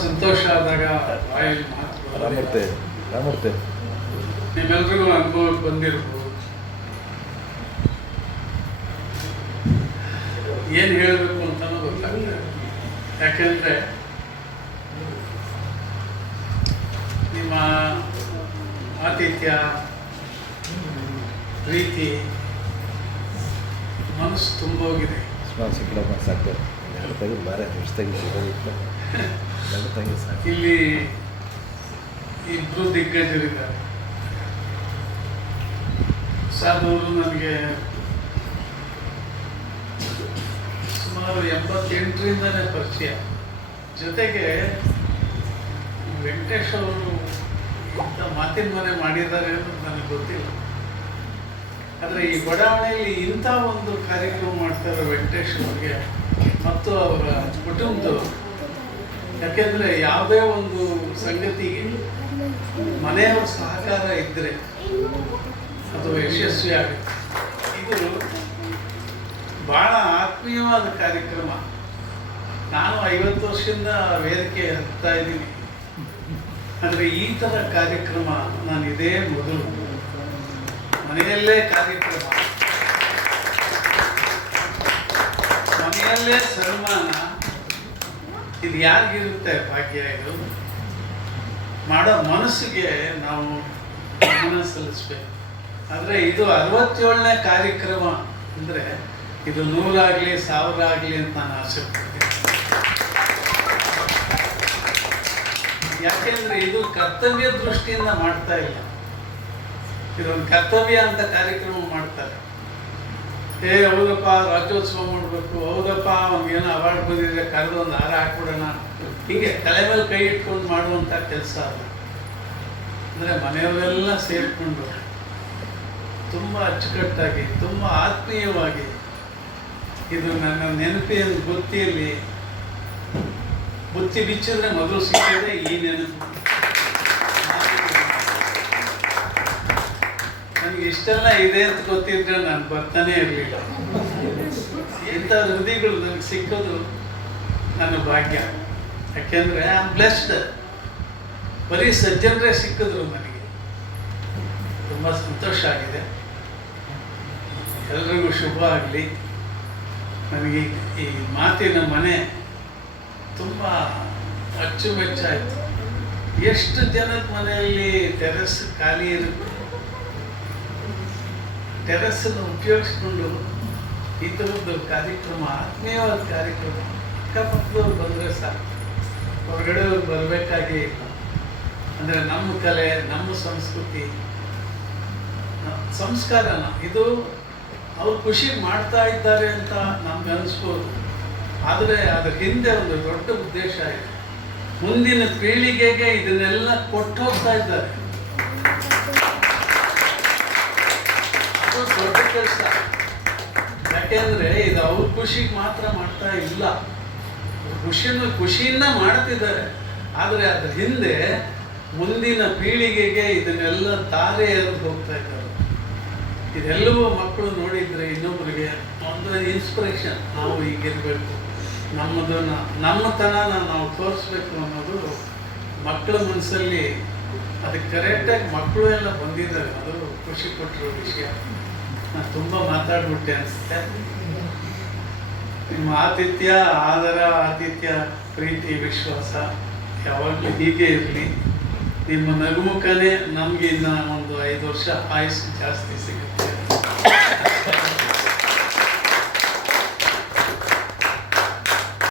ಸಂತೋಷ ಆದಾಗ ಬಾಯಲ್ಲಿ ಮಾತು ನಿಮ್ಮೆಲ್ರಿಗೂ ಅನುಭವಕ್ಕೆ ಬಂದಿರ್ಬೋದು. ಏನು ಹೇಳಬೇಕು ಅಂತಲೂ ಗೊತ್ತಾಗ್ತದೆ ಯಾಕೆಂದ್ರೆ ನಿಮ್ಮ ಆತಿಥ್ಯ ಪ್ರೀತಿ ಮನಸ್ಸು ತುಂಬೋಗಿದೆ ಎರಡು ತೆಗೆದು ಬೇರೆ ಎಷ್ಟು ಎರಡು ತಂಗಿ ಸಾಕು. ಇಲ್ಲಿ ಇಬ್ಬರು ದಿಗ್ಗಜರಿದ್ದಾರೆ. ಸಾಧುವರು ನನಗೆ ಸುಮಾರು ಎಂಬತ್ತೆಂಟರಿಂದನೇ ಪರಿಚಯ. ಜೊತೆಗೆ ವೆಂಕಟೇಶ್ ಅವರು ಇಂಥ ಮಾತಿನ ಮನೆ ಮಾಡಿದ್ದಾರೆ ಅನ್ನೋದು ನನಗೆ ಗೊತ್ತಿಲ್ಲ. ಆದರೆ ಈ ಬಡಾವಣೆಯಲ್ಲಿ ಇಂಥ ಒಂದು ಕಾರ್ಯಕ್ರಮ ಮಾಡ್ತಾರೆ ವೆಂಕಟೇಶ್ ಅವರಿಗೆ ಮತ್ತು ಅವರ ಕುಟುಂಬದವರು. ಯಾಕೆಂದರೆ ಯಾವುದೇ ಒಂದು ಸಂಗತಿಗೆ ಮನೆಯವರ ಸಹಕಾರ ಇದ್ದರೆ ಅದು ಯಶಸ್ವಿ ಆಗುತ್ತೆ. ಇದು ಬಹಳ ಆತ್ಮೀಯವಾದ ಕಾರ್ಯಕ್ರಮ. ನಾನು ಐವತ್ತು ವರ್ಷದಿಂದ ವೇದಿಕೆ ಹತ್ತಾ ಇದ್ದೀನಿ. ಆದರೆ ಈ ಥರ ಕಾರ್ಯಕ್ರಮ ನಾನು ಇದೇ ಮೊದಲು. ಮನೆಯಲ್ಲೇ ಕಾರ್ಯಕ್ರಮ ಮನೆಯಲ್ಲೇ ಸನ್ಮಾನ, ಇದು ಯಾರಿಗಿರುತ್ತೆ ಭಾಗ್ಯ ಇದು? ಮಾಡೋ ಮನಸ್ಸಿಗೆ ನಾವು ಗಮನ ಸಲ್ಲಿಸ್ಬೇಕು. ಆದರೆ ಇದು ಅರವತ್ತೇಳನೇ ಕಾರ್ಯಕ್ರಮ ಅಂದರೆ ಇದು ನೂರಾಗಲಿ ಸಾವಿರ ಆಗಲಿ ಅಂತ ನಾನು ಆಸೆ ಪಡ್ತೀನಿ. ಯಾಕೆಂದ್ರೆ ಇದು ಕರ್ತವ್ಯ ದೃಷ್ಟಿಯಿಂದ ಮಾಡ್ತಾ ಇಲ್ಲ. ಇದೊಂದು ಕರ್ತವ್ಯ ಅಂತ ಕಾರ್ಯಕ್ರಮ ಮಾಡ್ತಾರೆ. ಏ, ಹೌದಪ್ಪ, ರಾಜ್ಯೋತ್ಸವ ಮಾಡಬೇಕು. ಹೌದಪ್ಪ, ಅವ್ನಿಗೇನೋ ಅವಾರ್ಡ್ ಬಂದಿದ್ರೆ ಕರೆದು ಒಂದು ಹಾರ ಹಾಕ್ಬಿಡೋಣ. ಹೀಗೆ ತಲೆ ಮೇಲೆ ಕೈ ಇಟ್ಕೊಂಡು ಮಾಡುವಂಥ ಕೆಲಸ ಅಲ್ಲ ಅಂದರೆ ಮನೆಯವರೆಲ್ಲ ಸೇರಿಕೊಂಡು ತುಂಬ ಅಚ್ಚುಕಟ್ಟಾಗಿ, ತುಂಬ ಆತ್ಮೀಯವಾಗಿ ಇದು ನನ್ನ ನೆನಪಿನ ಬುತ್ತಿಯಲ್ಲಿ ಬುತ್ತಿ ಬಿಚ್ಚಿದ್ರೆ ಮೊದಲು ಸಿಕ್ಕಿದೆ ಈ ನೆನಪು. ಇಷ್ಟೆಲ್ಲ ಇದೆ ಅಂತ ಗೊತ್ತಿದ್ರೆ ನಾನು ಬರ್ತಾನೆ ಇರಲಿಲ್ಲ. ಇಂಥ ಹೃದಯಗಳು ನನಗೆ ಸಿಕ್ಕೋದು ನನ್ನ ಭಾಗ್ಯ. ಯಾಕೆಂದ್ರೆ ಐ ಆಮ್ ಬ್ಲೆಸ್ಡ್ ಬರೀ ಸಜ್ಜನರೇ ಸಿಕ್ಕಿದ್ರು ನನಗೆ. ತುಂಬ ಸಂತೋಷ ಆಗಿದೆ. ಎಲ್ರಿಗೂ ಶುಭ ಆಗಲಿ. ನನಗೆ ಈ ಮಾತಿನ ಮನೆ ತುಂಬ ಅಚ್ಚುಮೆಚ್ಚಾಯಿತು. ಎಷ್ಟು ಜನದ ಮನೆಯಲ್ಲಿ ಟೆರೆಸ್ ಖಾಲಿ ಇರುತ್ತೆ? ಟೆರೆಸ್ಸನ್ನು ಉಪಯೋಗಿಸ್ಕೊಂಡು ಈ ಥರದ್ದು ಕಾರ್ಯಕ್ರಮ, ಆತ್ಮೀಯವಾದ ಕಾರ್ಯಕ್ರಮ, ಅಕ್ಕಪಕ್ಕದವ್ರು ಬಂದರೆ ಸಾಕು. ಹೊರಗಡೆಯವ್ರು ಬರಬೇಕಾಗೇ ಇಲ್ಲ. ಅಂದರೆ ನಮ್ಮ ಕಲೆ, ನಮ್ಮ ಸಂಸ್ಕೃತಿ ಸಂಸ್ಕಾರನ, ಇದು ಅವ್ರು ಖುಷಿ ಮಾಡ್ತಾ ಇದ್ದಾರೆ ಅಂತ ನಮ್ಗೆ ಅನಿಸ್ಬೋದು. ಆದರೆ ಅದರ ಹಿಂದೆ ಒಂದು ದೊಡ್ಡ ಉದ್ದೇಶ ಇದೆ. ಮುಂದಿನ ಪೀಳಿಗೆಗೆ ಇದನ್ನೆಲ್ಲ ಕೊಟ್ಟು ಹೋಗ್ತಾ ಇದ್ದಾರೆ. ದೊಡ್ಡ ಕೆಲಸ ಯಾಕೆಂದ್ರೆ ಇದು ಅವ್ರ ಖುಷಿಗೆ ಮಾತ್ರ ಮಾಡ್ತಾ ಇಲ್ಲ. ಖುಷಿನ ಖುಷಿಯಿಂದ ಮಾಡ್ತಿದ್ದಾರೆ. ಆದರೆ ಅದ್ರ ಹಿಂದೆ ಮುಂದಿನ ಪೀಳಿಗೆಗೆ ಇದನ್ನೆಲ್ಲ ತಾರೆ ಎರೆದು ಹೋಗ್ತಾ ಇದ್ದಾರೆ. ಇದೆಲ್ಲವೂ ಮಕ್ಕಳು ನೋಡಿದ್ರೆ ಇನ್ನೊಬ್ಬರಿಗೆ ಒಂದು ಇನ್ಸ್ಪಿರೇಷನ್ ನಾವು ಹೀಗಿರ್ಬೇಕು. ನಮ್ಮದನ್ನ, ನಮ್ಮತನನ ನಾವು ತೋರಿಸ್ಬೇಕು ಅನ್ನೋದು ಮಕ್ಕಳ ಮನಸ್ಸಲ್ಲಿ ಅದಕ್ಕೆ ಕರೆಕ್ಟಾಗಿ ಮಕ್ಕಳು ಎಲ್ಲ ಬಂದಿದ್ದಾರೆ. ಅದು ಖುಷಿ ಕೊಟ್ಟಿರೋ ವಿಷಯ. ನಾನು ತುಂಬ ಮಾತಾಡ್ಬಿಟ್ಟೆ ಅನಿಸುತ್ತೆ. ನಿಮ್ಮ ಆತಿಥ್ಯ, ಆದರ, ಆತಿಥ್ಯ, ಪ್ರೀತಿ, ವಿಶ್ವಾಸ ಯಾವಾಗಲೂ ಹೀಗೆ ಇರಲಿ. ನಿಮ್ಮ ನಗುಮುಖನೇ ನಮಗಿನ್ನ ಒಂದು ಐದು ವರ್ಷ ಆಯುಸ್ಸು ಜಾಸ್ತಿ ಸಿಗುತ್ತೆ.